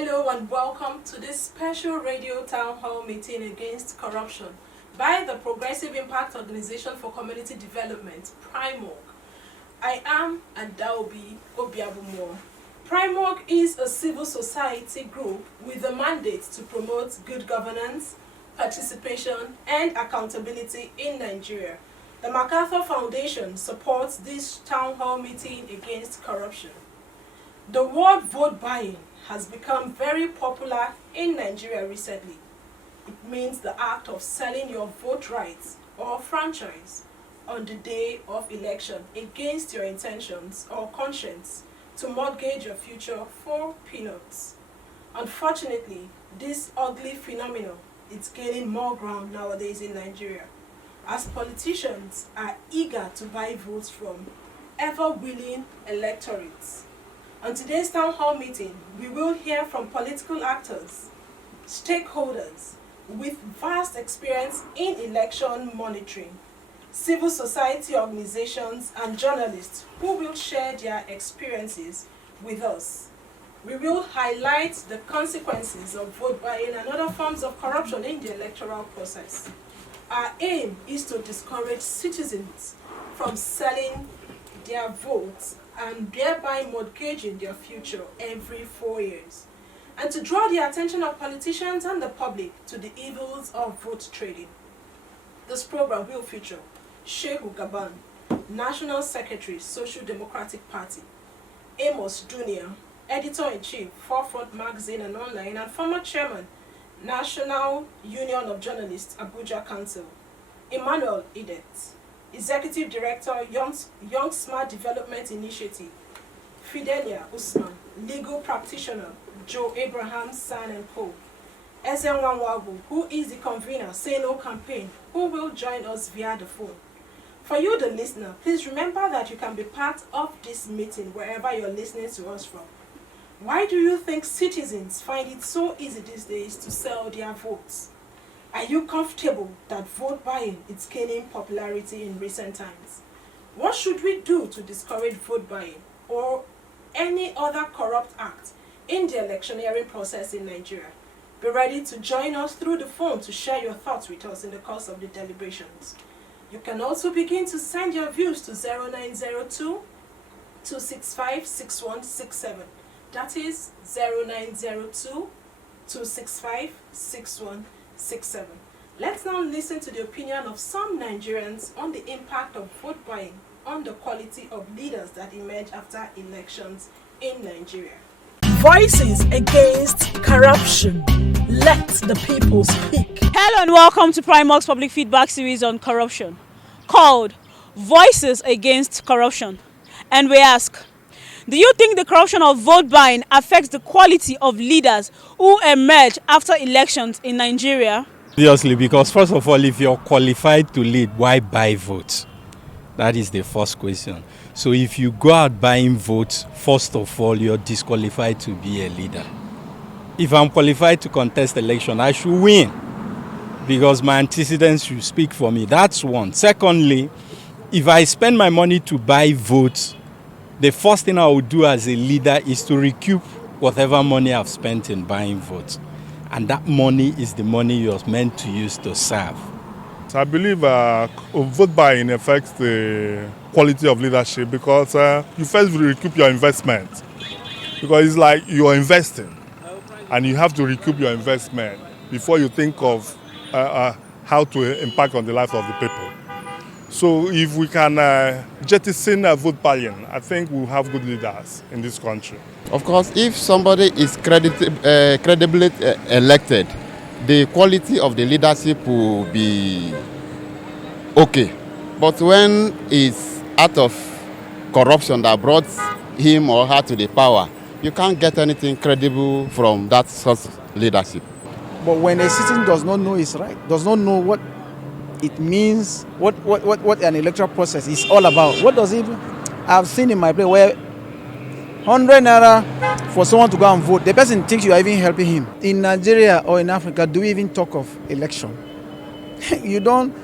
Hello and welcome to this special radio town hall meeting against corruption by the Progressive Impact Organization for Community Development, PRIMORG. I am Adaobi Obiabumo. PRIMORG is a civil society group with a mandate to promote good governance, participation, and accountability in Nigeria. The MacArthur Foundation supports this town hall meeting against corruption. The word vote buying has become very popular in Nigeria recently. It means the act of selling your vote rights or franchise on the day of election against your intentions or conscience to mortgage your future for peanuts. Unfortunately, this ugly phenomenon is gaining more ground nowadays in Nigeria, as politicians are eager to buy votes from ever-willing electorates. On today's town hall meeting, we will hear from political actors, stakeholders with vast experience in election monitoring, civil society organizations, and journalists who will share their experiences with us. We will highlight the consequences of vote buying and other forms of corruption in the electoral process. Our aim is to discourage citizens from selling their votes and thereby mortgaging their future every 4 years, and to draw the attention of politicians and the public to the evils of vote trading. This program will feature Shehu Gaban, National Secretary, Social Democratic Party, Amos Dunia, Editor-in-Chief, Forefront Magazine and Online, and former Chairman, National Union of Journalists, Abuja Council, Emmanuel Idet, Executive Director, Young Smart Development Initiative, Fidelia Usman, Legal Practitioner, Joe Abraham, San and Co. Ezenwa Wabu, who is the convener, Say No Campaign, who will join us via the phone. For you, the listener, please remember that you can be part of this meeting wherever you're listening to us from. Why do you think citizens find it so easy these days to sell their votes? Are you comfortable that vote buying is gaining popularity in recent times? What should we do to discourage vote buying or any other corrupt act in the electioneering process in Nigeria? Be ready to join us through the phone to share your thoughts with us in the course of the deliberations. You can also begin to send your views to 0902 265 6167. That is 0902 265 6167. Let's now listen to the opinion of some Nigerians on the impact of vote buying on the quality of leaders that emerge after elections in Nigeria. Voices against corruption. Let the people speak. Hello and welcome to PRIMORG's public feedback series on corruption, called Voices Against Corruption. And we ask, do you think the corruption of vote buying affects the quality of leaders who emerge after elections in Nigeria? Obviously, because first of all, if you're qualified to lead, why buy votes? That is the first question. So if you go out buying votes, first of all, you're disqualified to be a leader. If I'm qualified to contest election, I should win, because my antecedents should speak for me. That's one. Secondly, if I spend my money to buy votes, the first thing I would do as a leader is to recoup whatever money I've spent in buying votes. And that money is the money you're meant to use to serve. I believe vote buying affects the quality of leadership because you first recoup your investment. Because it's like you're investing and you have to recoup your investment before you think of how to impact on the life of the people. So if we can jettison vote buying, I think we'll have good leaders in this country. Of course, if somebody is credibly elected, the quality of the leadership will be okay. But when it's out of corruption that brought him or her to the power, you can't get anything credible from that sort of leadership. But when a citizen does not know his right, does not know what it means, what an electoral process is all about, what does it do? I've seen in my place where 100 naira for someone to go and vote, the person thinks you are even helping him. In Nigeria or in Africa, do we even talk of election? You don't.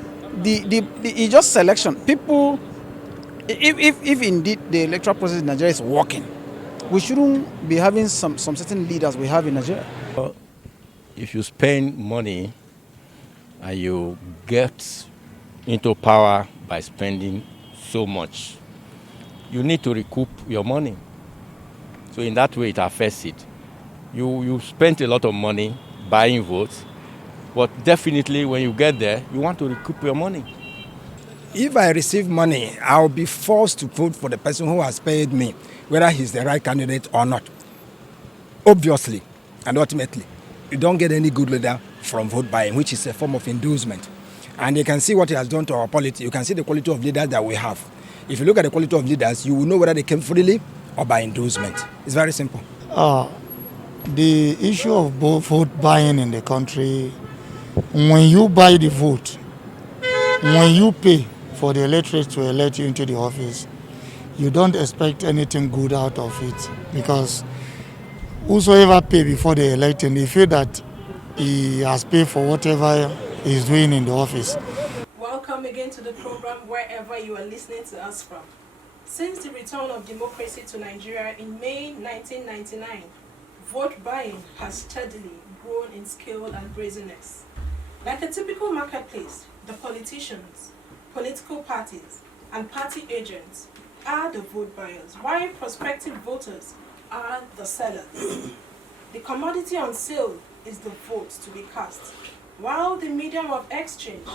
It's just selection. People, if indeed the electoral process in Nigeria is working, we shouldn't be having some certain leaders we have in Nigeria. If you spend money and you get into power by spending so much, you need to recoup your money. So in that way, it affects it. You spent a lot of money buying votes, but definitely when you get there, you want to recoup your money. If I receive money, I'll be forced to vote for the person who has paid me, whether he's the right candidate or not. Obviously, and ultimately, you don't get any good leader from vote buying, which is a form of inducement. And you can see what it has done to our polity. You can see the quality of leaders that we have. If you look at the quality of leaders, you will know whether they came freely or by inducement. It's very simple. The issue of vote buying in the country, when you buy the vote, when you pay for the electorate to elect you into the office, you don't expect anything good out of it, because whosoever pay before they elect him, they feel that he has paid for whatever he's doing in the office. Welcome again to the program wherever you are listening to us from. Since the return of democracy to Nigeria in May 1999, vote buying has steadily grown in scale and brazenness. Like a typical marketplace, the politicians, political parties, and party agents are the vote buyers, while prospective voters are the sellers. The commodity on sale is the vote to be cast, while the medium of exchange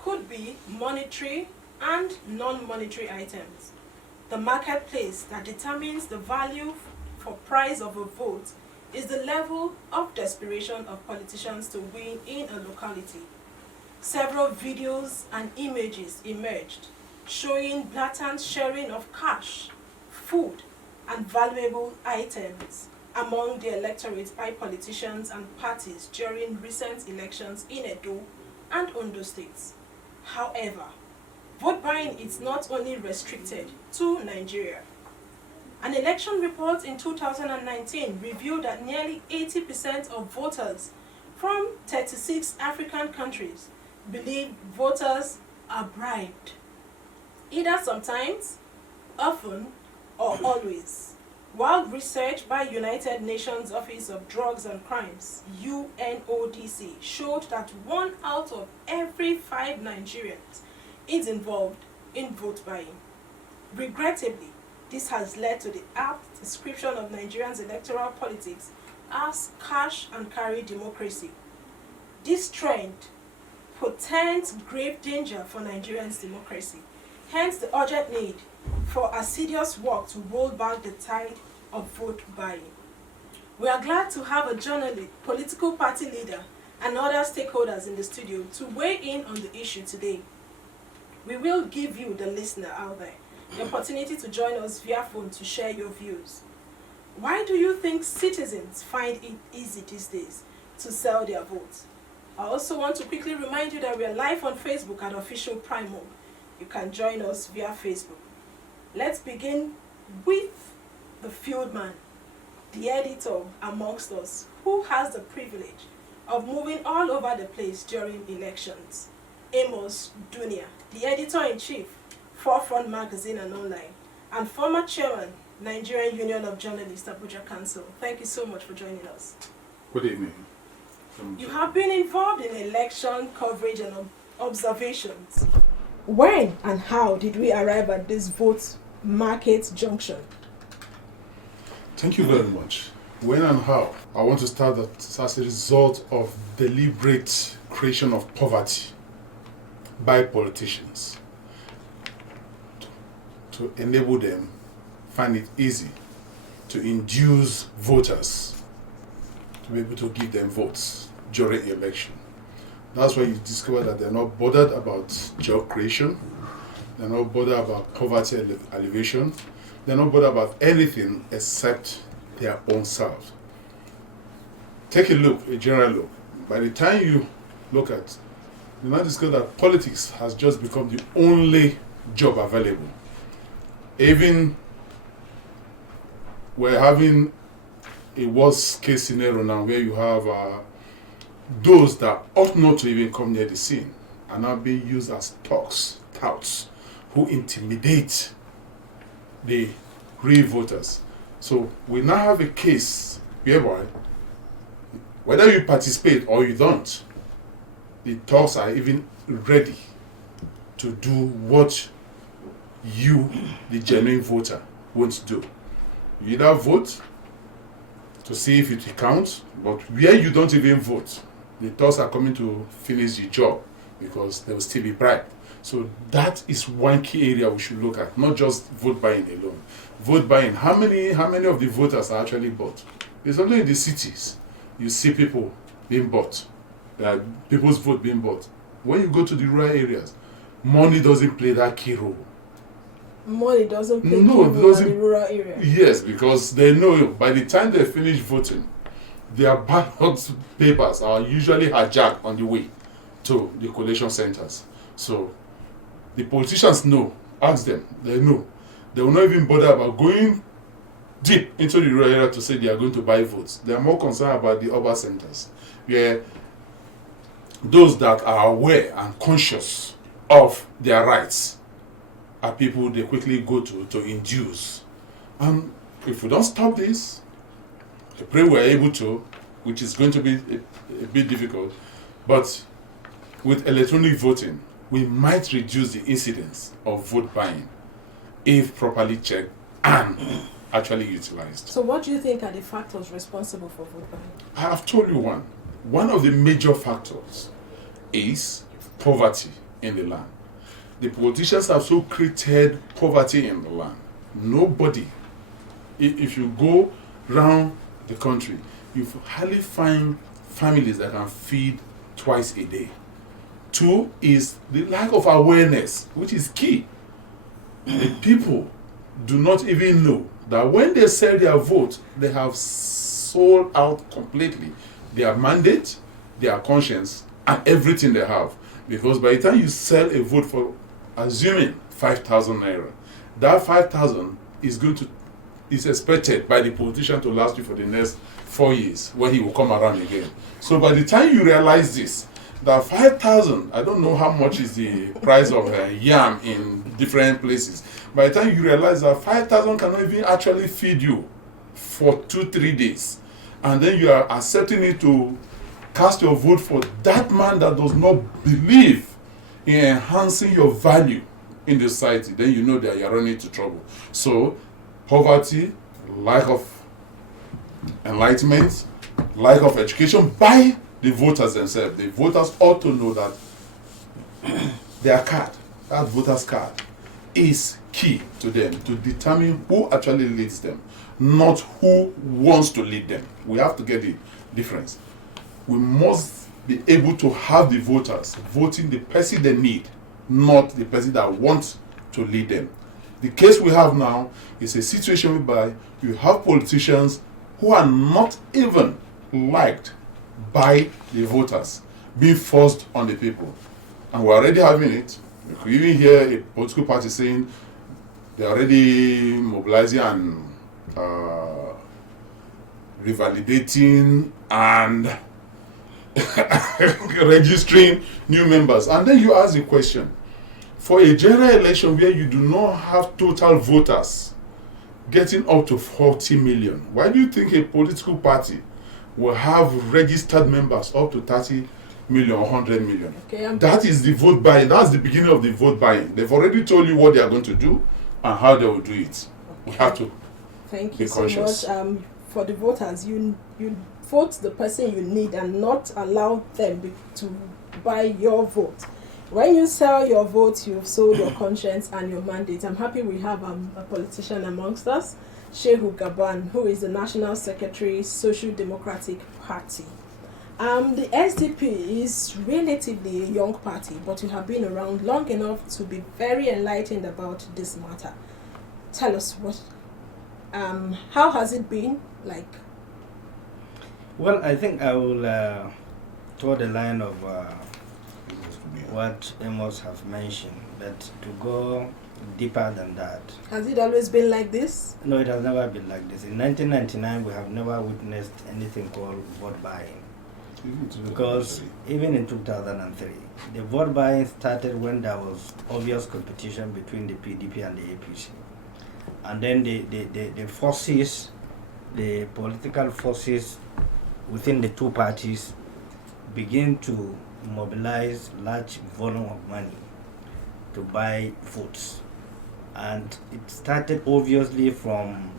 could be monetary and non-monetary items. The marketplace that determines the value for price of a vote is the level of desperation of politicians to win in a locality. Several videos and images emerged showing blatant sharing of cash, food, and valuable items among the electorate by politicians and parties during recent elections in Edo and Ondo states. However, vote buying is not only restricted to Nigeria. An election report in 2019 revealed that nearly 80% of voters from 36 African countries believe voters are bribed, either sometimes, often, or always. While research by United Nations Office of Drugs and Crimes, UNODC, showed that 1 out of every 5 Nigerians is involved in vote buying. Regrettably, this has led to the apt description of Nigerians' electoral politics as cash and carry democracy. This trend portends grave danger for Nigerians' democracy, hence the urgent need for assiduous work to roll back the tide of vote buying. We are glad to have a journalist, political party leader, and other stakeholders in the studio to weigh in on the issue today. We will give you, the listener out there, the opportunity to join us via phone to share your views. Why do you think citizens find it easy these days to sell their votes? I also want to quickly remind you that we are live on Facebook at Official PRIMORG. You can join us via Facebook. Let's begin with the field man, the editor amongst us, who has the privilege of moving all over the place during elections. Amos Dunia, the editor-in-chief, Forefront Magazine and Online, and former chairman, Nigerian Union of Journalists, Abuja Council. Thank you so much for joining us. Good evening. You have been involved in election coverage and observations. When and how did we arrive at this vote market junction? Thank you very much. When and how? I want to start that as a result of deliberate creation of poverty by politicians to enable them find it easy to induce voters to be able to give them votes during election. That's why you discover that they're not bothered about job creation, they're not bothered about poverty alleviation, they're not bothered about anything except their own selves. Take a look, a general look. By the time you look at, you now discover that politics has just become the only job available. Even we're having a worst case scenario now where you have those that ought not to even come near the scene are now being used as touts who intimidate the real voters. So we now have a case whereby whether you participate or you don't, the talks are even ready to do what you, the genuine voter, want to do. You either vote to see if it counts, but where you don't even vote, the talks are coming to finish the job because there will still be bribe. So that is one key area we should look at, not just vote buying alone. Vote buying, how many of the voters are actually bought? It's only in the cities you see people being bought, people's vote being bought. When you go to the rural areas, money doesn't play that key role. Money doesn't play No, key role in the rural area. Yes, because they know by the time they finish voting, their ballot papers are usually hijacked on the way to the collation centers. So the politicians know, ask them, they know. They will not even bother about going deep into the rural area to say they are going to buy votes. They are more concerned about the urban centers, where those that are aware and conscious of their rights are people they quickly go to induce. And if we don't stop this, I pray we're able to, which is going to be a bit difficult, but with electronic voting, we might reduce the incidence of vote buying if properly checked and actually utilized. So what do you think are the factors responsible for vote buying? I have told you one. One of the major factors is poverty in the land. The politicians have so created poverty in the land. Nobody, if you go around the country, you hardly find families that can feed twice a day. Two is the lack of awareness, which is key. The people do not even know that when they sell their vote, they have sold out completely their mandate, their conscience, and everything they have. Because by the time you sell a vote for, assuming 5,000 naira, that 5,000 is expected by the politician to last you for the next 4 years when he will come around again. So by the time you realize this, that 5,000, I don't know how much is the price of yam in different places. By the time you realize that 5,000 cannot even actually feed you for 2-3 days, and then you are accepting it to cast your vote for that man that does not believe in enhancing your value in the society, then you know that you are running into trouble. So, poverty, lack of enlightenment, lack of education by the voters themselves. The voters ought to know that their card, that voter's card, is key to them to determine who actually leads them, not who wants to lead them. We have to get the difference. We must be able to have the voters voting the person they need, not the person that wants to lead them. The case we have now is a situation whereby you have politicians who are not even liked by the voters being forced on the people. And we're already having it. You could even hear a political party saying they're already mobilizing and revalidating and registering new members. And then you ask the question, for a general election where you do not have total voters getting up to 40 million, why do you think a political party will have registered members up to 30 million or 100 million? Okay, that is the vote buying. That's the beginning of the vote buying. They've already told you what they are going to do and how they will do it. We have to Thank be you conscious. so much. For the voters, you vote the person you need and not allow them to buy your vote. When you sell your vote, you've sold your conscience and your mandate. I'm happy we have a politician amongst us, Shehu Gaban, who is the National Secretary, Social Democratic Party. The SDP is relatively a young party, but you have been around long enough to be very enlightened about this matter. Tell us how has it been like? Well, I think I will toe the line of what Amos have mentioned, but to go deeper than that. Has it always been like this? No, it has never been like this. In 1999, we have never witnessed anything called vote buying. Because even in 2003, the vote buying started when there was obvious competition between the PDP and the APC. and then the forces, the political forces within the two parties begin to mobilize large volume of money to buy votes. And it started obviously from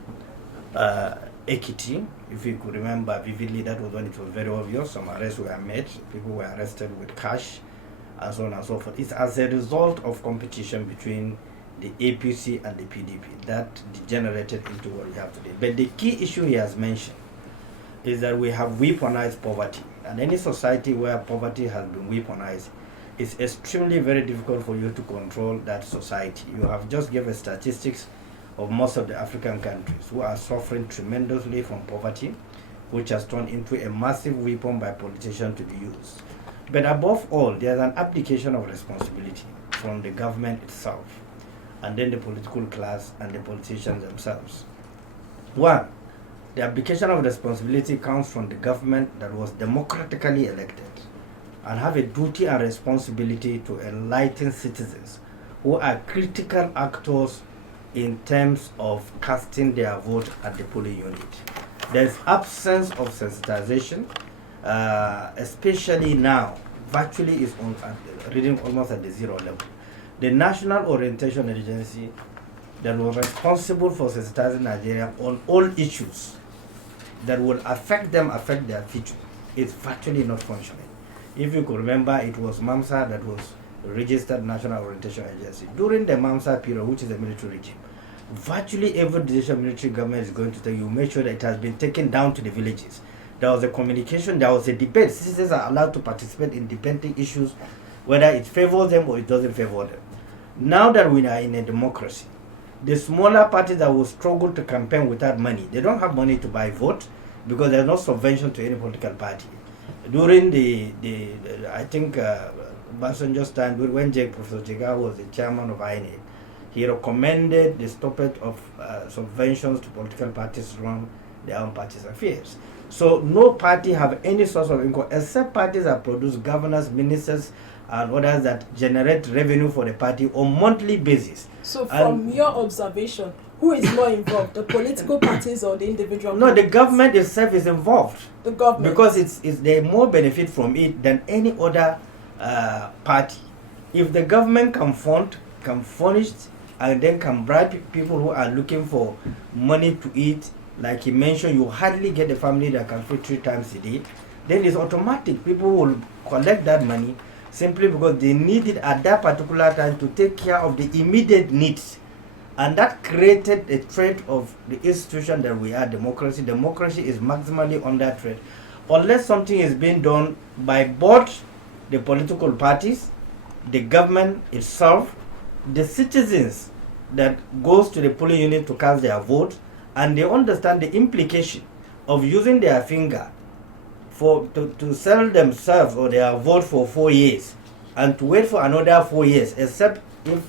Ekiti. If you could remember vividly, that was when it was very obvious. Some arrests were made, people were arrested with cash, and so on and so forth. It's as a result of competition between the APC and the PDP that degenerated into what we have today. But the key issue he has mentioned is that we have weaponized poverty. And any society where poverty has been weaponized, it's extremely very difficult for you to control that society. You have just given statistics of most of the African countries who are suffering tremendously from poverty, which has turned into a massive weapon by politicians to be used. But above all, there's an application of responsibility from the government itself, and then the political class and the politicians themselves. One, the application of responsibility comes from the government that was democratically elected and have a duty and responsibility to enlighten citizens who are critical actors in terms of casting their vote at the polling unit. There's absence of sensitization, especially now, virtually is reading almost at the zero level. The National Orientation Agency that was responsible for sensitizing Nigeria on all issues that will affect their future, is virtually not functioning. If you could remember, it was MAMSA that was registered National Orientation Agency. During the MAMSA period, which is a military regime, virtually every decision military government is going to take, you make sure that it has been taken down to the villages. There was a communication, there was a debate. Citizens are allowed to participate in debating issues, whether it favors them or it doesn't favor them. Now that we are in a democracy, the smaller parties that will struggle to campaign without money, they don't have money to buy vote because there's no subvention to any political party. During I think Basanjo's time, when Professor Jega was the chairman of INEC, he recommended the stoppage of subventions to political parties to run their own party's affairs. So no party have any source of income except parties that produce governors, ministers, and others that generate revenue for the party on monthly basis. So from your observation, who is more involved, the political parties or the individual No, parties? the government itself is involved. The government. Because they more benefit from it than any other party. If the government can furnish and then can bribe people who are looking for money to eat, like he mentioned, you hardly get a family that can feed 3 times a day, then it's automatic. People will collect that money simply because they need it at that particular time to take care of the immediate needs. And that created a threat of the institution that we are, democracy. Democracy is maximally under threat. Unless something is being done by both the political parties, the government itself, the citizens that goes to the polling unit to cast their vote, and they understand the implication of using their finger to sell themselves or their vote for 4 years and to wait for another 4 years, except if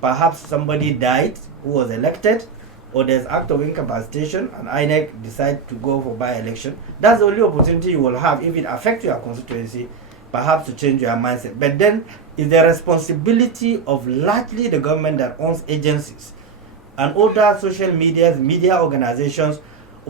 perhaps somebody died who was elected or there's act of incapacitation and INEC decide to go for by-election. That's the only opportunity you will have if it affects your constituency, perhaps to change your mindset. But then it's the responsibility of largely the government that owns agencies and other social media organizations,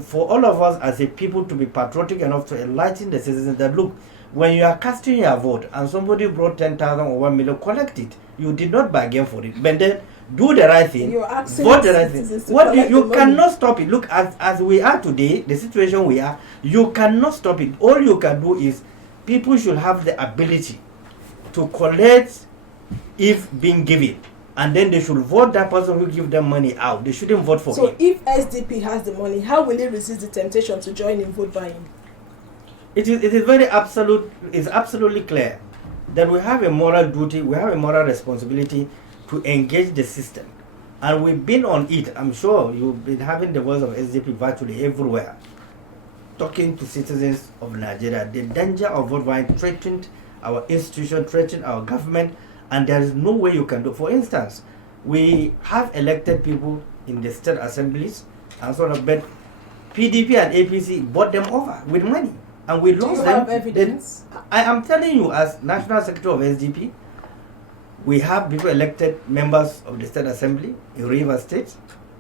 for all of us as a people to be patriotic enough to enlighten the citizens that, look, when you are casting your vote and somebody brought 10,000 or 1 million, collect it. You did not bargain for it. But then do the right thing, vote the right thing. You cannot stop it. Look, as we are today, the situation we are, you cannot stop it. All you can do is people should have the ability to collect if being given. And then they should vote that person who give them money out. They shouldn't vote for him. So if SDP has the money, how will it resist the temptation to join in vote buying? It is very absolute. It's absolutely clear that we have a moral duty, we have a moral responsibility to engage the system. And we've been on it. I'm sure you've been having the voice of SDP virtually everywhere, talking to citizens of Nigeria. The danger of vote buying threatened our institution, threatened our government, and there is no way you can do. For instance, we have elected people in the state assemblies and so on, but PDP and APC bought them over with money, and we lost them. Do you have evidence? I am telling you, as National Secretary of SDP, we have people elected members of the State Assembly in Rivers State,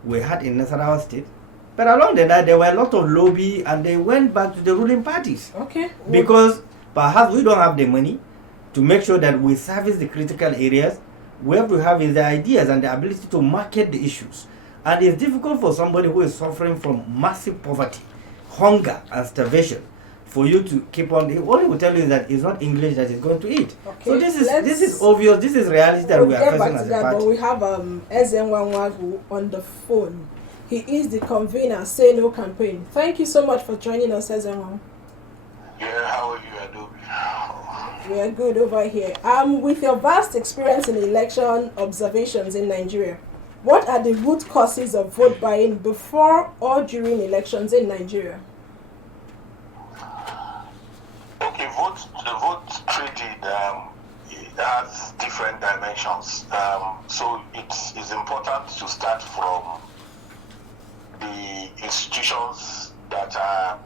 we had in Nasarawa State. But along the line, there were a lot of lobby, and they went back to the ruling parties. Okay. Because perhaps we don't have the money to make sure that we service the critical areas. We have to have is the ideas and the ability to market the issues. And it's difficult for somebody who is suffering from massive poverty, hunger, and starvation for you to keep on. All he will tell you is that it's not English that is going to eat. Okay, so this is obvious. This is reality that we are facing as a party. But we have Ezenwanwagu on the phone. He is the convener, Say No campaign. Thank you so much for joining us, Ezenwan. Yeah, how are you, Adobe? We are good over here. With your vast experience in election observations in Nigeria, what are the root causes of vote buying before or during elections in Nigeria? Okay, the vote trading it has different dimensions. So it's important to start from the institutions that are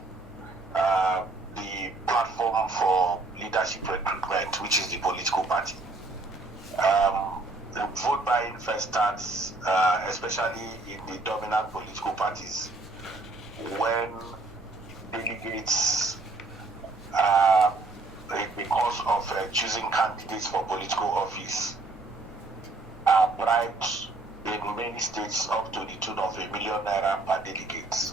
the platform for leadership recruitment, which is the political party. The vote buying first starts, especially in the dominant political parties, when delegates, because of choosing candidates for political office, are bribed in many states up to the tune of ₦1 million per delegate.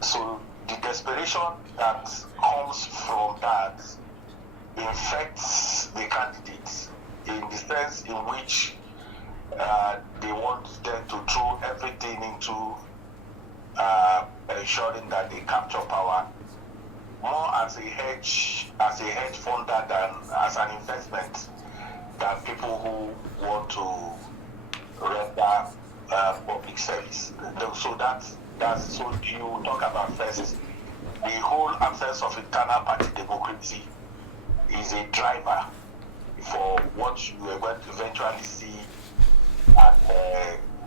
So the desperation that comes from that infects the candidates in the sense in which they want them to throw everything into ensuring that they capture power more as a hedge funder than as an investment than people who want to render public service. So that's so you talk about first the whole absence of internal party democracy is a driver for what you are going to eventually see at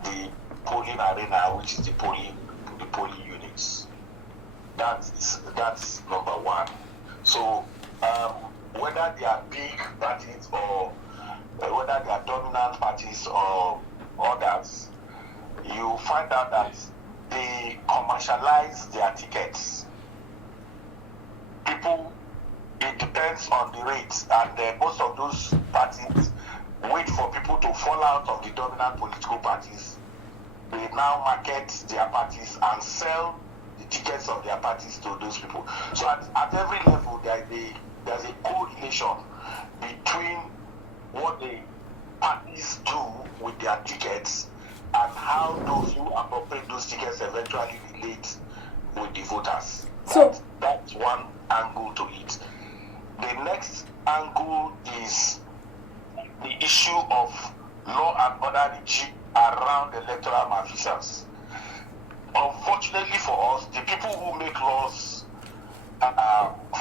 the polling arena, which is the polling units. That's number one. So whether they are big parties or whether they are dominant parties or others, you find out that they commercialize their tickets. It depends on the rates, and most of those parties wait for people to fall out of the dominant political parties. They now market their parties and sell the tickets of their parties to those people. So at every level, there's a correlation between what the parties do with their tickets and how those who appropriate those tickets eventually relate with the voters. So that's one angle to it. The next angle is the issue of law and order regime around electoral malfeasance. Unfortunately for us, the people who make laws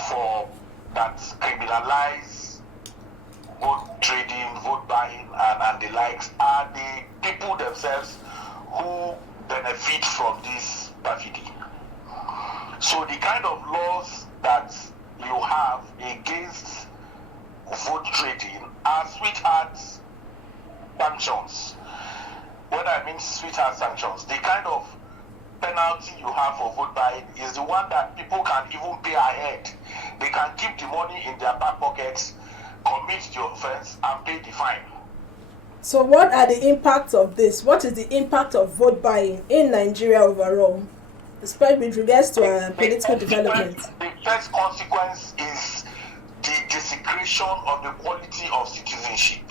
for that criminalize vote trading, vote buying, and the likes are the people themselves who benefit from this perfidy. So the kind of laws that you have against vote trading are sweetheart sanctions. What I mean sweetheart sanctions, the kind of penalty you have for vote buying is the one that people can even pay ahead. They can keep the money in their back pockets, commit the offense, and pay the fine. So what are the impacts of this? What is the impact of vote buying in Nigeria overall, especially with regards to political development? The first consequence is the desecration of the quality of citizenship.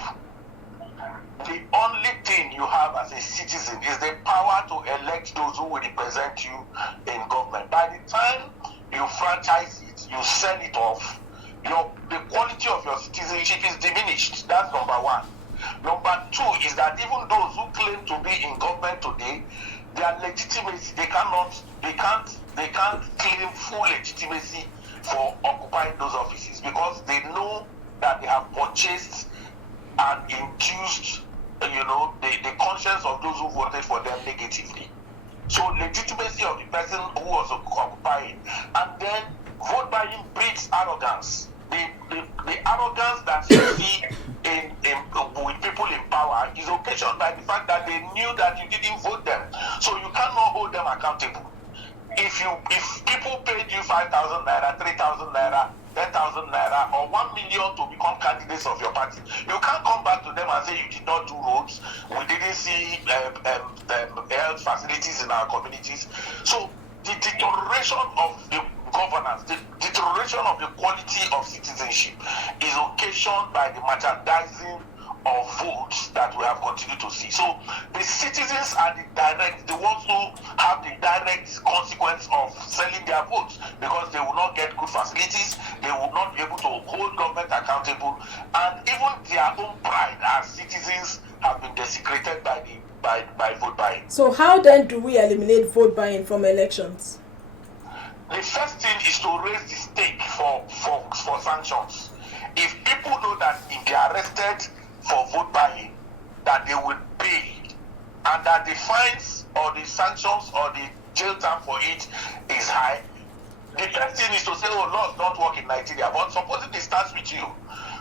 The only thing you have as a citizen is the power to elect those who will represent you in government. By the time you franchise it, you sell it off, the quality of your citizenship is diminished. That's number one. Number two is that even those who claim to be in government today, their legitimacy, they can't claim full legitimacy for occupying those offices because they know that they have purchased and induced the conscience of those who voted for them negatively. So legitimacy of the person who was occupying, and then vote buying breeds arrogance. The arrogance that you see with people in power is occasioned by the fact that they knew that you didn't vote them. So you cannot hold them accountable. If people paid you 5,000 naira, 3,000 naira, 10,000 naira, or 1 million to become candidates of your party, you can't come back to them and say you did not do roads, we didn't see health facilities in our communities. So the deterioration of the governance, the deterioration of the quality of citizenship is occasioned by the merchandising of votes that we have continued to see. So the citizens are the ones who have the direct consequence of selling their votes, because they will not get good facilities, they will not be able to hold government accountable, and even their own pride as citizens have been desecrated by vote buying. So how then do we eliminate vote buying from elections? The first thing is to raise the stake for sanctions. If people know that if they are arrested for vote buying, that they will pay, and that the fines or the sanctions or the jail term for it is high, the first thing is to say, oh, laws don't work in Nigeria. But supposing it starts with you.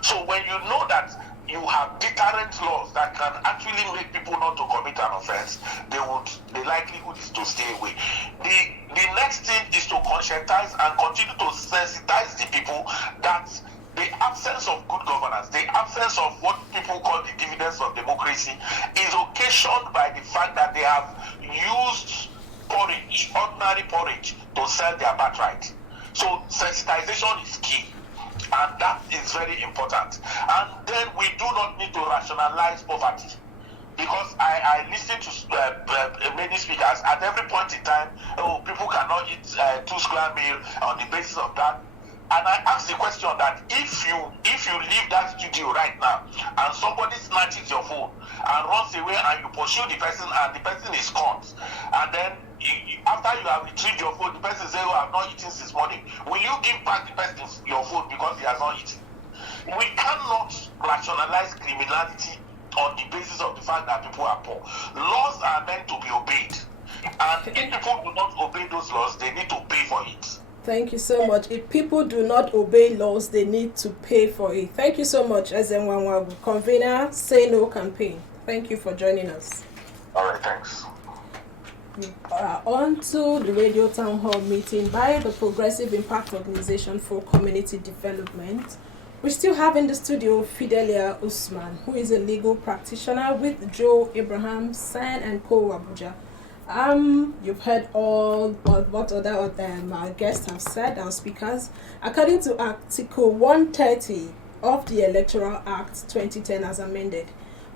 So when you know that you have deterrent laws that can actually make people not to commit an offense, the likelihood is to stay away. The next thing is to conscientize and continue to sensitize the people that the absence of good governance, the absence of what people call the dividends of democracy, is occasioned by the fact that they have used porridge, ordinary porridge, to sell their birthright. So sensitization is key, and that is very important. And then we do not need to rationalize poverty, because I listen to many speakers at every point in time. Oh, people cannot eat 2 square meal on the basis of that. And I ask the question that if you leave that studio right now and somebody snatches your phone and runs away and you pursue the person and the person is caught, and then after you have retrieved your phone, the person says, oh, I've not eaten since morning, will you give back the person your phone because he has not eaten? We cannot rationalize criminality on the basis of the fact that people are poor. Laws are meant to be obeyed, and if people do not obey those laws, they need to pay for it. Thank you so much. If people do not obey laws, they need to pay for it. Thank you so much, Ezenwanwagu, convener, Say No campaign. Thank you for joining us. All right, thanks. On to the radio town hall meeting by the Progressive Impact Organization for Community Development. We still have in the studio Fidelia Usman, who is a legal practitioner with Joe Abraham, San and Co. Abuja. You've heard all what other our guests have said, our speakers. According to Article 130 of the Electoral Act 2010 as amended,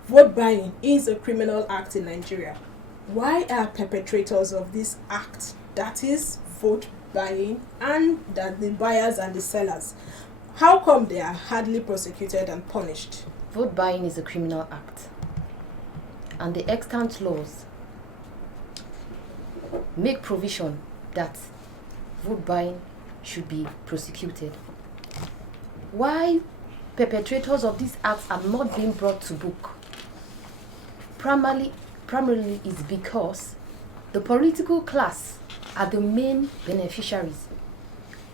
vote buying is a criminal act in Nigeria. Why are perpetrators of this act, that is vote buying, and that the buyers and the sellers, how come they are hardly prosecuted and punished? Vote buying is a criminal act, and the extant laws make provision that vote buying should be prosecuted. Why perpetrators of these acts are not being brought to book primarily is because the political class are the main beneficiaries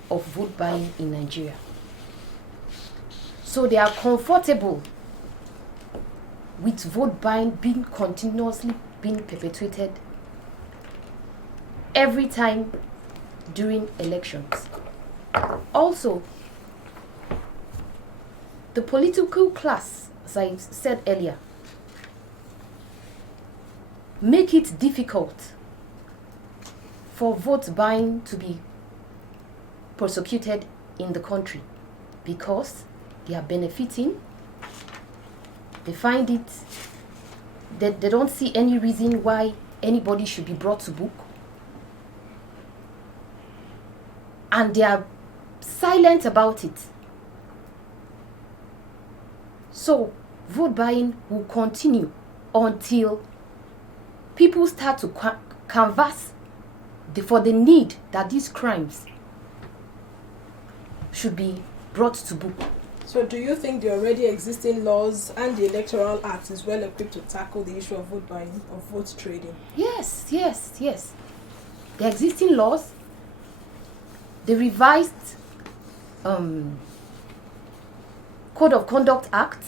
of vote buying in Nigeria. So they are comfortable with vote buying being continuously being perpetrated every time during elections. Also, the political class, as I said earlier, make it difficult for vote buying to be prosecuted in the country because they are benefiting. They find it that they don't see any reason why anybody should be brought to book. And they are silent about it. So, vote buying will continue until people start to canvass for the need that these crimes should be brought to book. So do you think the already existing laws and the Electoral Act is well equipped to tackle the issue of vote buying, of vote trading? Yes. The existing laws, the revised Code of Conduct Act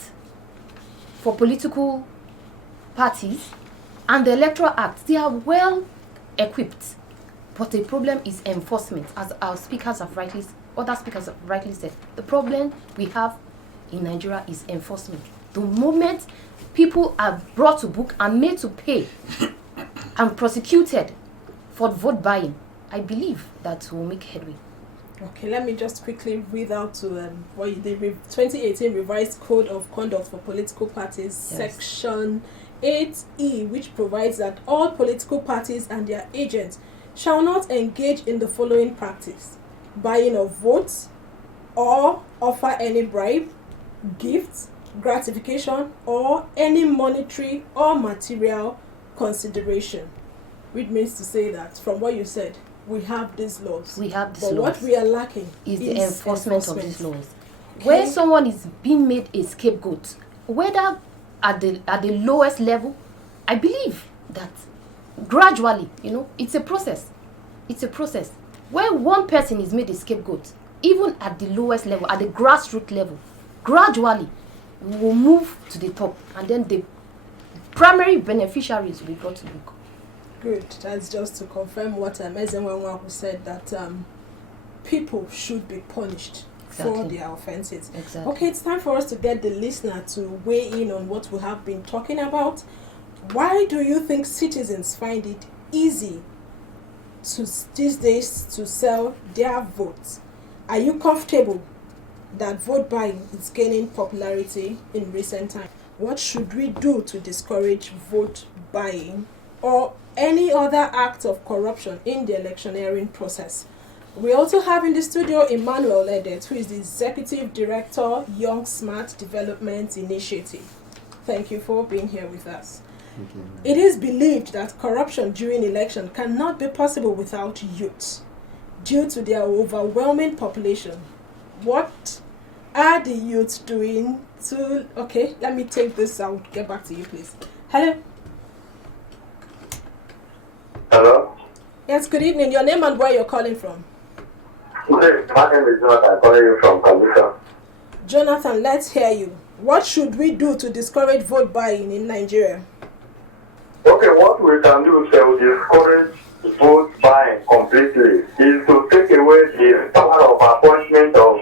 for political parties, and the Electoral Act, they are well equipped. But the problem is enforcement, as our other speakers have rightly said. The problem we have in Nigeria is enforcement. The moment people are brought to book and made to pay and prosecuted for vote buying, I believe that will make headway. Okay, let me just quickly read out to what the 2018 Revised Code of Conduct for Political Parties, Section 8E, which provides that all political parties and their agents shall not engage in the following practice: buying of votes, or offer any bribe, gifts, gratification, or any monetary or material consideration. Which means to say that, from what you said, we have these laws. We have these but laws. What we are lacking is the enforcement of these laws. Okay. Where someone is being made a scapegoat, whether at the lowest level, I believe that gradually, it's a process. It's a process. Where one person is made a scapegoat, even at the lowest level, at the grassroots level, gradually we will move to the top, and then the primary beneficiaries will be brought to book. Good. That's just to confirm what Ezenwa who said, that people should be punished for their offenses. Exactly. Okay, it's time for us to get the listener to weigh in on what we have been talking about. Why do you think citizens find it easy these days to sell their votes? Are you comfortable that vote buying is gaining popularity in recent times? What should we do to discourage vote buying or any other act of corruption in the electioneering process? We also have in the studio Emmanuel Edet, who is the Executive Director, Young Smart Development Initiative. Thank you for being here with us. It is believed that corruption during election cannot be possible without youth, due to their overwhelming population. What are the youth doing to... Okay, let me take this out. Get back to you, please. Hello? Hello? Yes, good evening. Your name and where you're calling from? Good. My name is Jonathan. I'm calling you from Kabuka. Jonathan, let's hear you. What should we do to discourage vote buying in Nigeria? Okay, what we can do to discourage vote buying completely is to take away the power of appointment of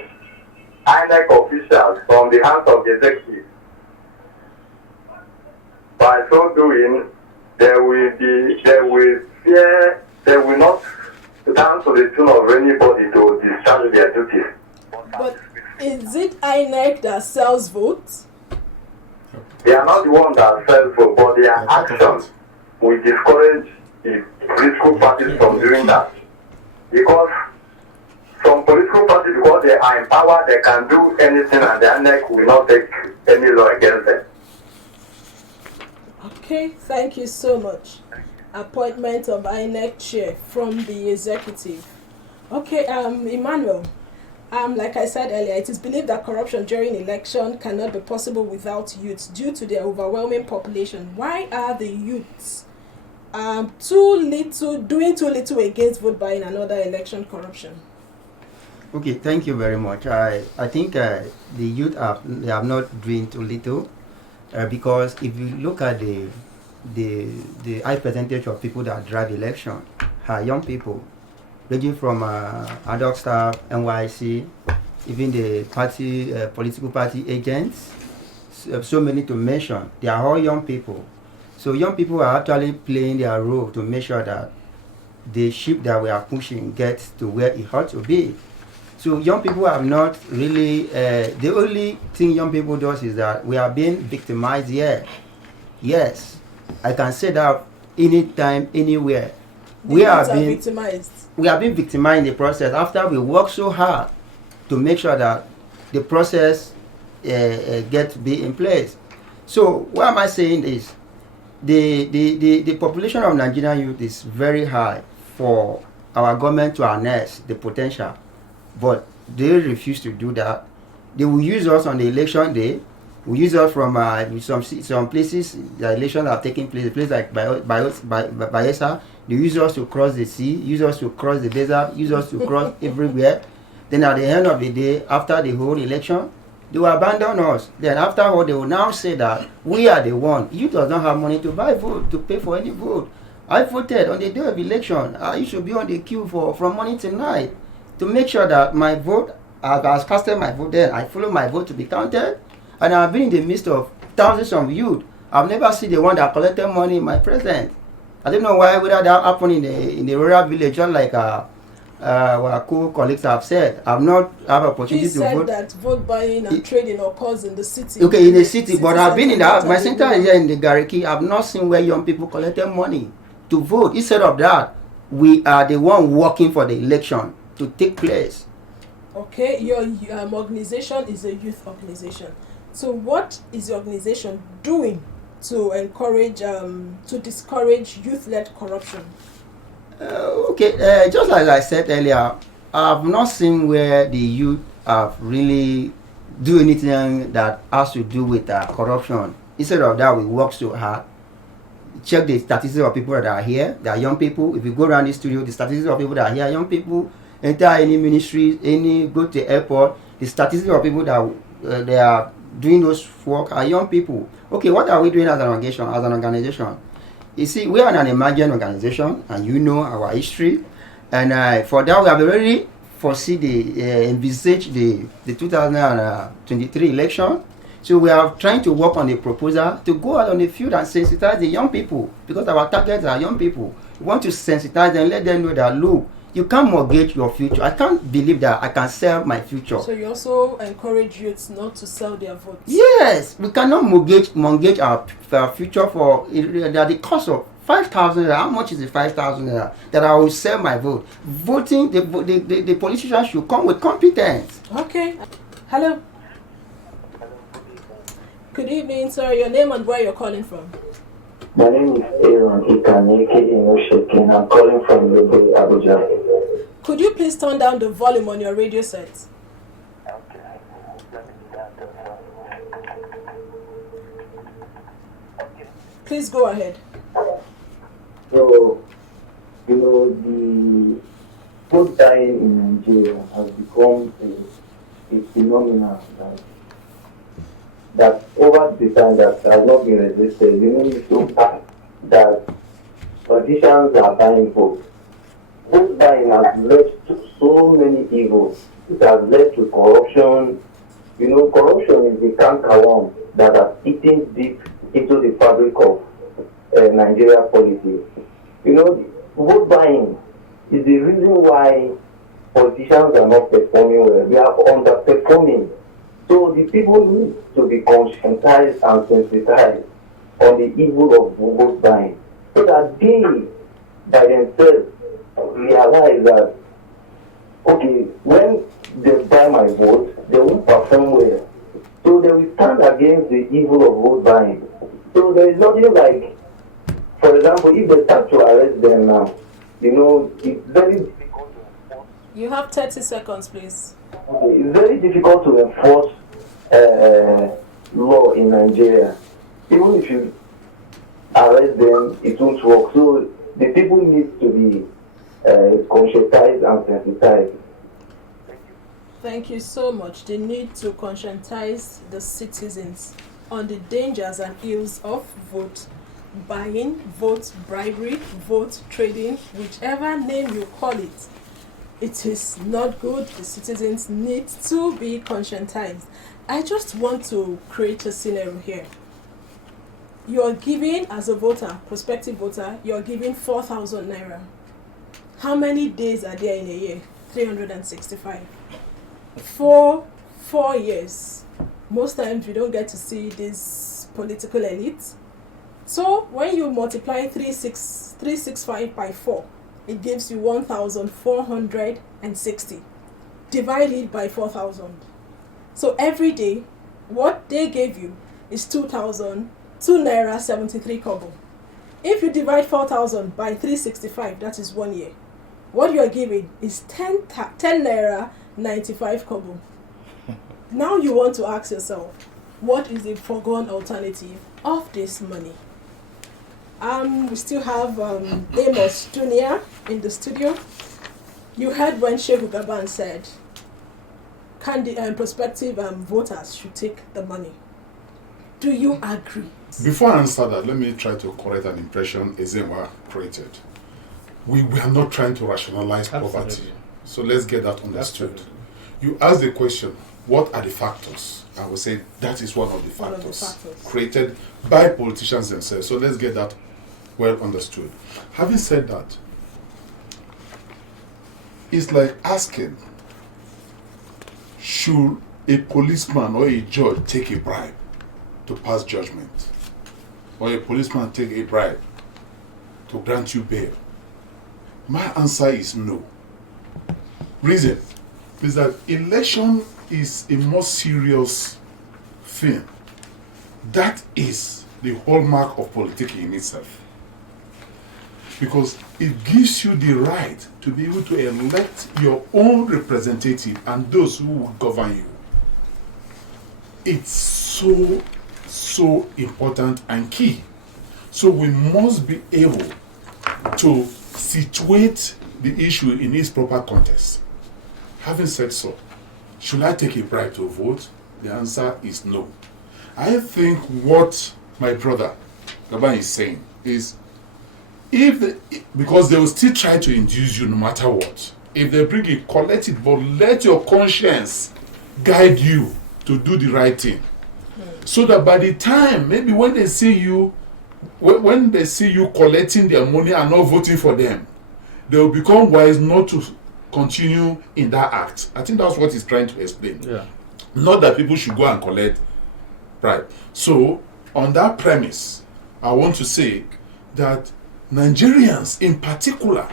INEC officials from the hands of the executive. By so doing, they will not down to the tune of anybody to discharge their duties. But is it INEC that sells votes? They are not the ones that sells vote, but their actions will discourage the political parties from doing that. Because some political parties, because they are empowered, they can do anything, and the INEC will not take any law against them. Okay, thank you so much. Appointment of INEC chair from the executive. Okay, Emmanuel, like I said earlier, it is believed that corruption during election cannot be possible without youths due to their overwhelming population. Why are the youths doing too little against vote buying and other election corruption? Okay, thank you very much. I think the youth they are not doing too little because if you look at the high percentage of people that drive election are young people, ranging from adult staff, NYC, even the party political party agents, so many to mention. They are all young people. So young people are actually playing their role to make sure that the ship that we are pushing gets to where it ought to be. So young people have not really, the only thing young people does is that we are being victimized here. Yes, I can say that anytime, anywhere. We are being victimized. We are being victimized in the process after we work so hard to make sure that the process gets to be in place. So why am I saying this? The population of Nigerian youth is very high for our government to harness the potential, but they refuse to do that. They will use us on the election day. We use us from some places. The elections are taking place. A place like Bayelsa, they use us to cross the sea, use us to cross the desert, use us to cross everywhere. Then at the end of the day, after the whole election, They will abandon us. Then afterward, they will now say that we are the one. You does not have money to buy vote, to pay for any vote. I voted on the day of election. I should be on the queue from morning till night to make sure that my vote, I has casted my vote there. I follow my vote to be counted. And I've been in the midst of thousands of youth. I've never seen the one that collected money in my presence. I don't know why whether that happened in the rural village, just like our co-colleagues have said. I've not have opportunity to vote. He said that vote buying and trading occurs in the city. Okay, in the city, but I've been in my center here in the Gariki. I've not seen where young people collected money to vote. Instead of that, we are the one working for the election to take place. Okay, your organization is a youth organization. So what is the organization doing to encourage, to discourage youth-led corruption? Just like I said earlier, I've not seen where the youth have really do anything that has to do with corruption. Instead of that, we work so hard. Check the statistics of people that are here. They are young people. If you go around the studio, the statistics of people that are here, young people, enter any ministry, go to the airport, the statistics of people that they are doing those work are young people. Okay, what are we doing as an organization? You see, we are an emerging organization, and you know our history. And for that, we have already envisaged the 2023 election. So we are trying to work on a proposal to go out on the field and sensitize the young people, because our targets are young people. We want to sensitize them, let them know that, look, you can't mortgage your future. I can't believe that I can sell my future. So you also encourage youths not to sell their votes? Yes, we cannot mortgage our future for the cost of 5,000 naira. How much is the 5,000 naira that I will sell my vote? Voting, the politicians should come with competence. Okay. Hello. Good evening, sir. Your name and where you're calling from? My name is Aaron Ikaneke. I'm calling from Abuja. Could you please turn down the volume on your radio set? Please go ahead. So, the food buying in Nigeria has become a phenomenon that over the time that has not been resisted. It's so bad that politicians are buying votes. Vote buying has led to so many evils. It has led to corruption. Corruption is the cankerworm that has eaten deep into the fabric of Nigeria politics. Vote buying is the reason why politicians are not performing well. They are underperforming. So the people need to be conscientized and sensitized on the evil of vote buying, so that they, by themselves, realize that, okay, when they buy my vote, they won't perform well. So they will stand against the evil of vote buying. So there is nothing like, for example, if they start to arrest them now, it's very difficult to enforce. You have 30 seconds, please. Okay, it's very difficult to enforce law in Nigeria. Even if you arrest them, it won't work. So the people need to be conscientized and sensitized. Thank you so much. They need to conscientize the citizens on the dangers and ills of vote buying, vote bribery, vote trading, whichever name you call it. It is not good. The citizens need to be conscientized. I just want to create a scenario here. You're giving, as a voter, prospective voter, you're giving 4,000 naira. How many days are there in a year? 365. For 4 years, most times we don't get to see this political elite. So when you multiply 365 by 4, it gives you 1,460. Divide it by 4,000. So every day, what they gave you is 2,002 naira 73 kobo. If you divide 4,000 by 365, that is 1 year. What you are giving is 10 naira 95 kobo. Now you want to ask yourself, what is the foregone alternative of this money? We still have Amos Jr. in the studio. You heard when Sheikh Gaban said, prospective voters should take the money. Do you agree? Before I answer that, let me try to correct an impression Ezenwa created. We are not trying to rationalize poverty. So let's get that understood. Absolutely. You asked the question, what are the factors? I would say that is one of the factors created by politicians themselves. So let's get that well understood. Having said that, it's like asking, should a policeman or a judge take a bribe to pass judgment? Or a policeman take a bribe to grant you bail? My answer is no. Reason is that election is a more serious thing. That is the hallmark of politics in itself. Because it gives you the right to be able to elect your own representative and those who will govern you. It's so important and key. So we must be able to situate the issue in its proper context. Having said so, should I take a bribe to vote? The answer is no. I think what my brother Gaban is saying is, because they will still try to induce you no matter what. If they bring it, collect it, but let your conscience guide you to do the right thing. So that by the time, maybe when they see you collecting their money and not voting for them, they will become wise not to continue in that act. I think that's what he's trying to explain. Yeah. Not that people should go and collect bribe. So, on that premise, I want to say that Nigerians in particular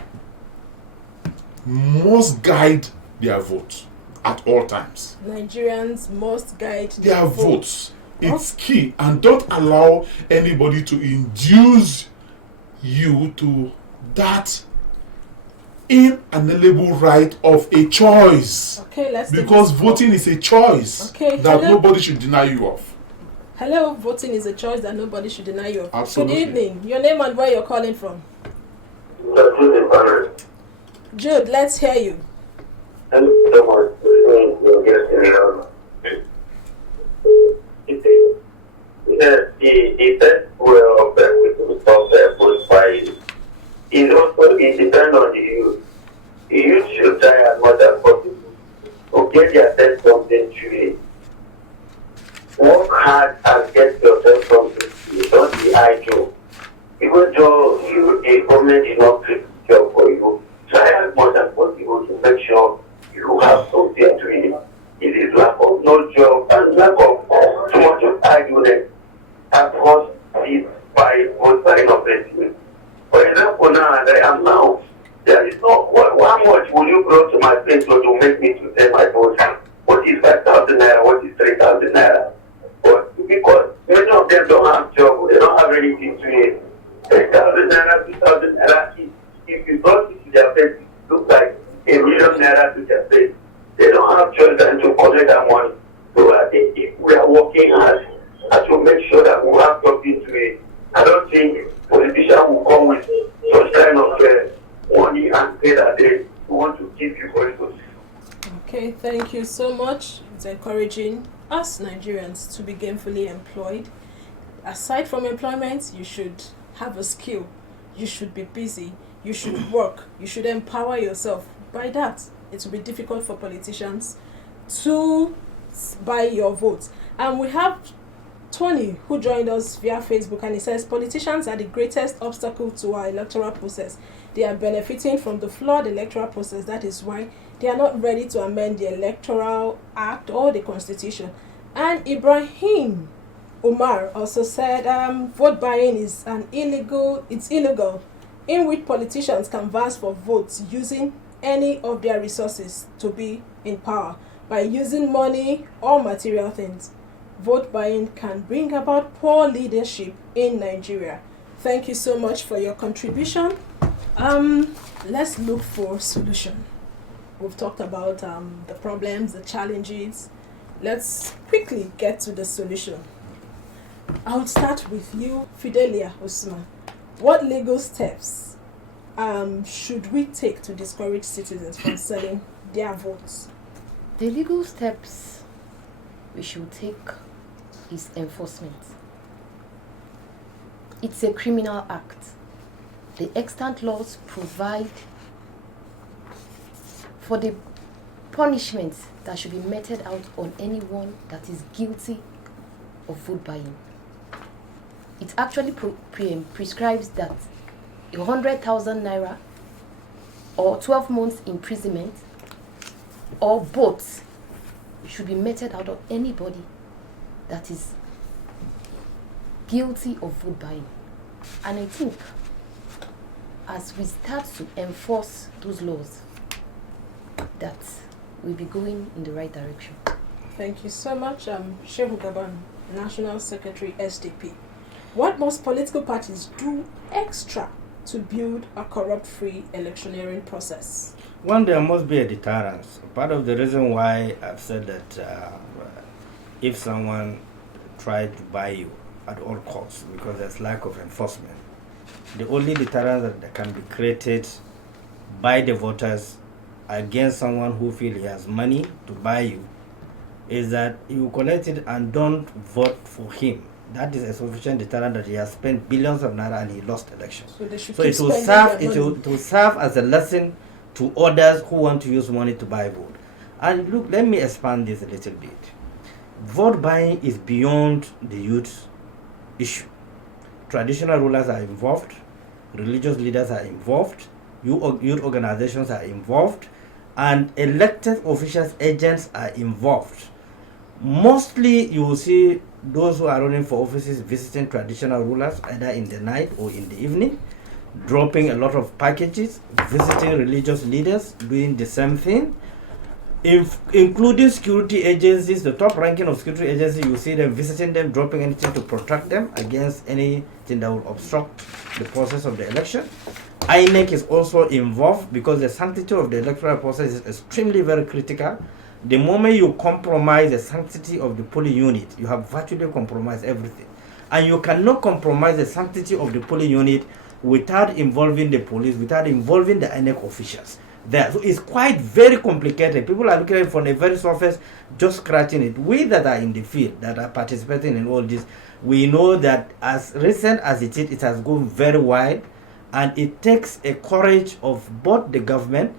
must guide their vote at all times. Nigerians must guide their votes. It's key, and don't allow anybody to induce you to that inalienable right of a choice. Okay, because voting is a choice that nobody should deny you of. Hello, voting is a choice that nobody should deny you of. Absolutely. Good evening. Your name and where you're calling from? Jude, let's hear you. The best way of vote by is also it depends on the youth. The youth should try as much as possible to get yourself something to it. Work hard and get yourself something. You don't be idle. Even though a government is not create job for you, try as much as possible to make sure you have something to it. It is lack of no job and lack of too much of idleness across this by both sides of the. For example, now as I am now, there is no how much will you bring to my place to make me to sell my vote? What is 5,000 naira? What is 3,000 naira? But because many of them don't have job, they don't have anything to eat. 3,000 naira, 2,000 naira. If you brought it to their face, it looks like $1 million naira to their face. They don't have choice than to collect that money. So I think if we are working hard and to make sure that we have something to eat, I don't think politicians will come with such kind of money and say that they want to give you politics. Okay, thank you so much. It's encouraging us Nigerians to be gainfully employed. Aside from employment, you should have a skill. You should be busy. You should work. You should empower yourself. By that, it will be difficult for politicians to buy your vote. And we have Tony, who joined us via Facebook, and he says politicians are the greatest obstacle to our electoral process. They are benefiting from the flawed electoral process. That is why they are not ready to amend the Electoral Act or the Constitution. And Ibrahim Umar also said vote buying is illegal, in which politicians can vouch for votes using any of their resources to be in power by using money or material things. Vote buying can bring about poor leadership in Nigeria. Thank you so much for your contribution. Let's look for solution. We've talked about the problems, the challenges. Let's quickly get to the solution. I'll start with you, Fidelia Usman. What legal steps should we take to discourage citizens from selling their votes? The legal steps we should take is enforcement. It's a criminal act. The extant laws provide for the punishments that should be meted out on anyone that is guilty of vote buying. It actually prescribes that 100,000 naira or 12 months imprisonment or both should be meted out of anybody that is guilty of vote buying. And I think as we start to enforce those laws, that we'll be going in the right direction. Thank you so much. Shehu Gaban, National Secretary, SDP. What must political parties do extra to build a corrupt-free electioneering process? One, there must be a deterrence. Part of the reason why I've said that if someone tried to buy you at all costs, because there's lack of enforcement, the only deterrence that can be created by the voters against someone who feels he has money to buy you is that you collect it and don't vote for him. That is a sufficient deterrent that he has spent billions of naira and he lost elections. So it will serve as a lesson to others who want to use money to buy vote. And look, let me expand this a little bit. Vote buying is beyond the youth issue. Traditional rulers are involved, religious leaders are involved, youth organizations are involved, and elected officials, agents are involved. Mostly you will see those who are running for offices visiting traditional rulers either in the night or in the evening, dropping a lot of packages, visiting religious leaders, doing the same thing, including security agencies, the top ranking of security agencies, you see them visiting them, dropping anything to protect them against anything that will obstruct the process of the election. INEC is also involved because the sanctity of the electoral process is extremely very critical. The moment you compromise the sanctity of the polling unit, you have virtually compromised everything. And you cannot compromise the sanctity of the polling unit without involving the police, without involving the INEC officials there. So it's quite very complicated. People are looking at it from the very surface, just scratching it. We that are in the field, that are participating in all this, we know that as recent as it is, it has gone very wide, and it takes a courage of both the government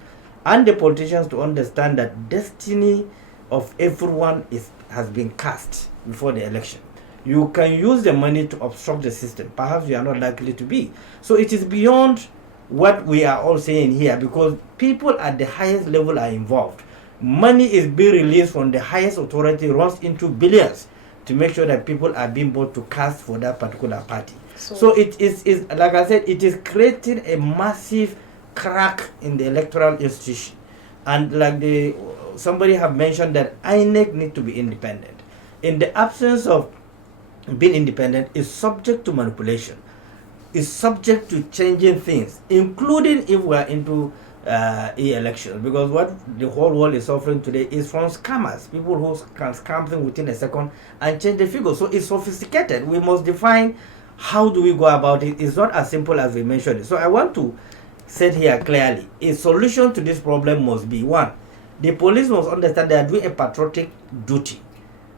and the politicians to understand that destiny of everyone has been cast before the election. You can use the money to obstruct the system. Perhaps you are not likely to be. So it is beyond what we are all saying here, because people at the highest level are involved. Money is being released from the highest authority, runs into billions to make sure that people are being bought to cast for that particular party. So it is like I said, it is creating a massive crack in the electoral institution. And like somebody have mentioned that INEC need to be independent. In the absence of being independent, is subject to manipulation, is subject to changing things, including if we are into e-elections, because what the whole world is suffering today is from scammers, people who can scam things within a second and change the figure. So it's sophisticated. We must define how do we go about it. It's not as simple as we mentioned it. So I want to say here clearly, a solution to this problem must be, one, the police must understand they are doing a patriotic duty.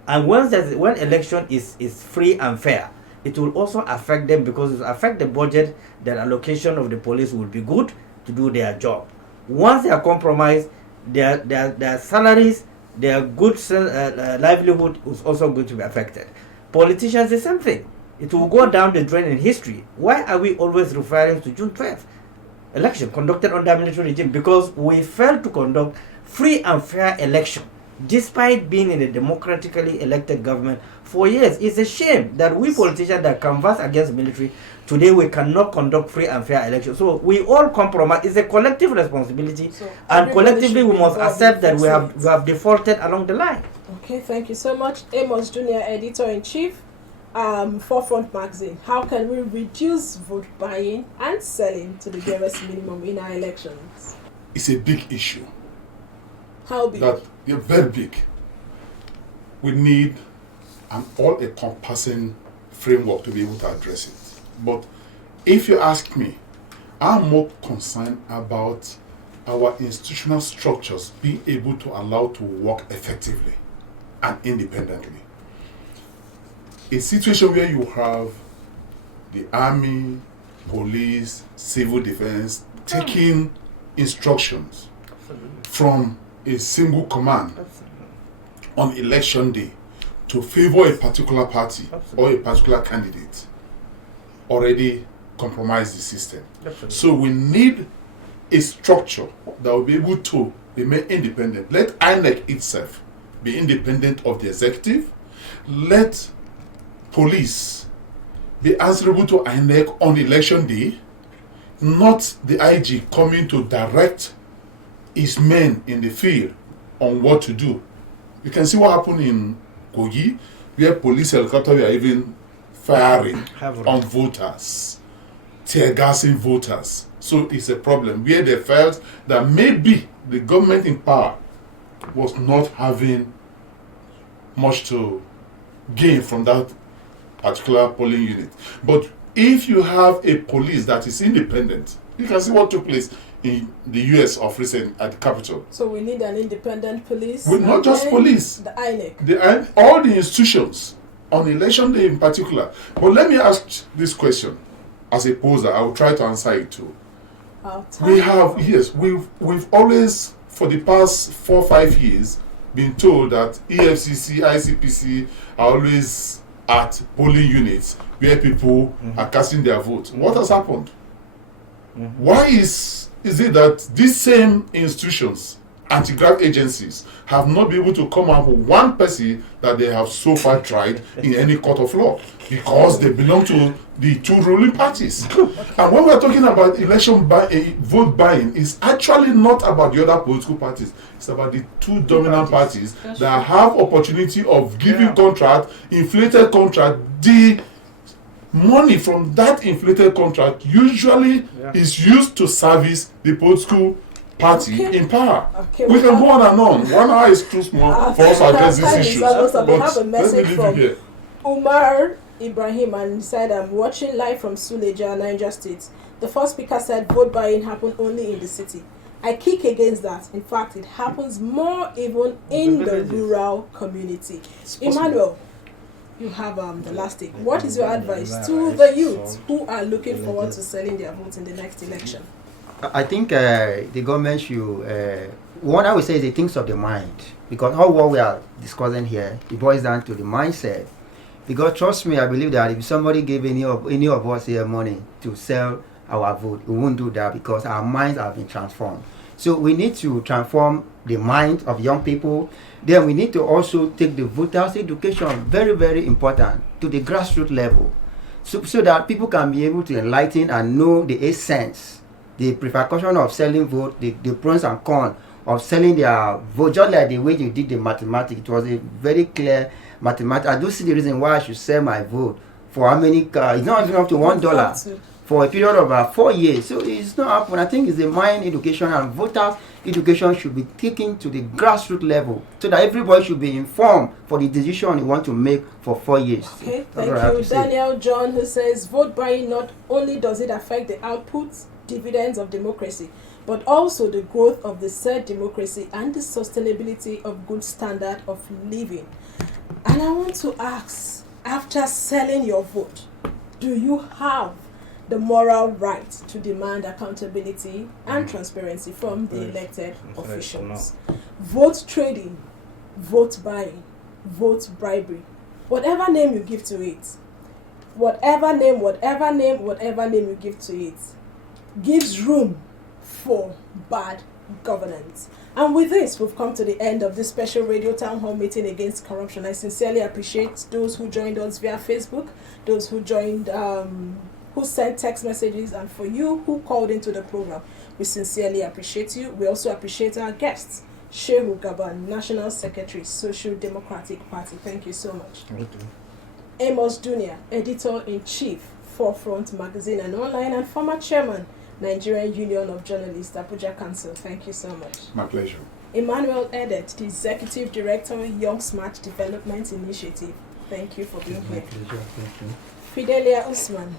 And when election is free and fair, it will also affect them, because it will affect the budget. The allocation of the police will be good to do their job. Once they are compromised, their salaries, their good livelihood is also going to be affected. Politicians, the same thing. It will go down the drain in history. Why are we always referring to June 12th election conducted under military regime? Because we failed to conduct free and fair election despite being in a democratically elected government for years. It's a shame that we politicians that canvass against military, today we cannot conduct free and fair elections. So we all compromise. It's a collective responsibility, and collectively we must accept that we have defaulted along the line. Okay, thank you so much. Amos Jr., Editor-in-Chief, Forefront Magazine. How can we reduce vote buying and selling to the barest minimum in our elections? It's a big issue. How big? They're very big. We need an all-encompassing framework to be able to address it. But if you ask me, I'm more concerned about our institutional structures be able to allow to work effectively and independently. A situation where you have the army, police, civil defense taking instructions from a single command on election day to favor a particular party or a particular candidate already compromise the system. So we need a structure that will be able to remain independent. Let INEC itself be independent of the executive. Let police be answerable to INEC on election day, not the IG coming to direct his men in the field on what to do. You can see what happened in Kogi, where police helicopters were even firing on voters, tear gassing voters. So it's a problem where they felt that maybe the government in power was not having much to gain from that particular polling unit. But if you have a police that is independent, you can see what took place in the US of recent at the Capitol. So we need an independent police. With not just police, the INEC. All the institutions on election day in particular. But let me ask this question as a poser. I will try to answer it too. We've always, for the past 4 or 5 years, been told that EFCC, ICPC are always at polling units where people are casting their votes. What has happened? Why is it that these same institutions, anti-graft agencies, have not been able to come up with one person that they have so far tried in any court of law? Because they belong to the two ruling parties. And when we're talking about vote buying, it's actually not about the other political parties. It's about the two dominant parties that have opportunity of giving contract, inflated contract. The money from that inflated contract usually is used to service the political party in power. We can go on and on. 1 hour is too small for us to address these issues. We have a message from Umar Ibrahim, and he said, I'm watching live from Suleja, Niger State. The first speaker said vote buying happened only in the city. I kick against that. In fact, it happens more even in the rural community. Emmanuel, you have the last take. What is your advice to the youth who are looking forward to selling their votes in the next election? I think the government should, one I would say is the things of the mind. Because all what we are discussing here, it boils down to the mindset. Because trust me, I believe that if somebody gave any of us here money to sell our vote, we won't do that because our minds have been transformed. So we need to transform the mind of young people. Then we need to also take the voters' education, very, very important, to the grassroots level. So that people can be able to enlighten and know the essence, the repercussion of selling vote, the pros and cons of selling their vote, just like the way you did the mathematics. It was a very clear mathematics. I do see the reason why I should sell my vote for how many it's not even up to $1 for a period of 4 years. So it's not happening. I think it's the mind education and voters education should be taken to the grassroots level so that everybody should be informed for the decision you want to make for 4 years. Okay, thank you. Daniel John, who says vote buying not only does it affect the outputs, dividends of democracy, but also the growth of the said democracy and the sustainability of good standard of living. And I want to ask, after selling your vote, do you have the moral right to demand accountability and transparency from the elected officials? Vote trading, vote buying, vote bribery, whatever name you give to it, whatever name you give to it, gives room for bad governance. And with this, we've come to the end of this special radio town hall meeting against corruption. I sincerely appreciate those who joined us via Facebook, those who joined, who sent text messages, and for you who called into the program. We sincerely appreciate you. We also appreciate our guests, Shehu Gaban, National Secretary, Social Democratic Party. Thank you so much. Amos Jr., Editor-in-Chief, Forefront Magazine and Online, and former Chairman, Nigerian Union of Journalists, Abuja Council. Thank you so much. My pleasure. Emmanuel Edet, the Executive Director, Young Smart Development Initiative. Thank you for being here. Thank you. Fidelia Usman,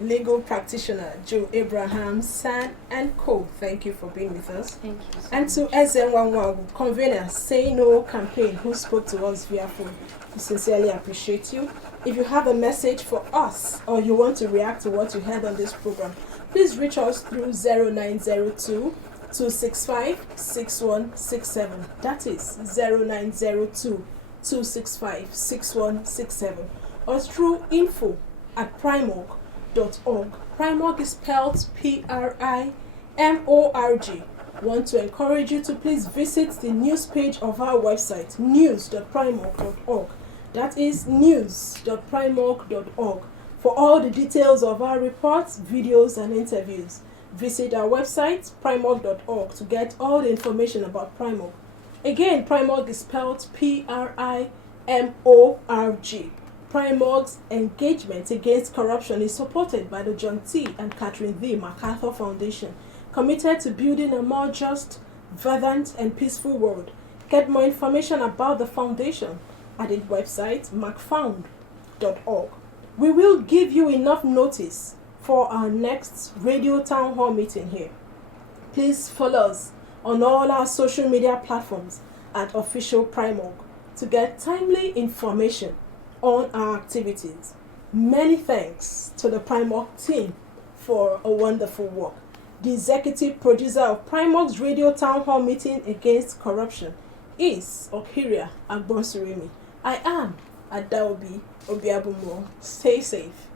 legal practitioner Joe Abraham, San and Co. Thank you for being with us. Thank you. And to SN11 convener Say No campaign who spoke to us via phone. We sincerely appreciate you. If you have a message for us or you want to react to what you heard on this program, please reach us through 0902 265 6167. That is 0902 265 6167. Or through info@primorg.org. PRIMORG is spelled PRIMORG. Want to encourage you to please visit the news page of our website, news.primorg.org. That is news.primorg.org. For all the details of our reports, videos, and interviews, visit our website, primorg.org, to get all the information about PRIMORG. Again, PRIMORG is spelled PRIMORG. PRIMORG's engagement against corruption is supported by the John T. and Catherine V. MacArthur Foundation, committed to building a more just, vibrant, and peaceful world. Get more information about the foundation at its website, macfound.org. We will give you enough notice for our next radio town hall meeting here. Please follow us on all our social media platforms at Official PRIMORG to get timely information on our activities. Many thanks to the PRIMORG team for a wonderful work. The executive producer of PRIMORG's radio town hall meeting against corruption is Okiria Agbonsurimi. I am Adaobi Obiabumo. Stay safe.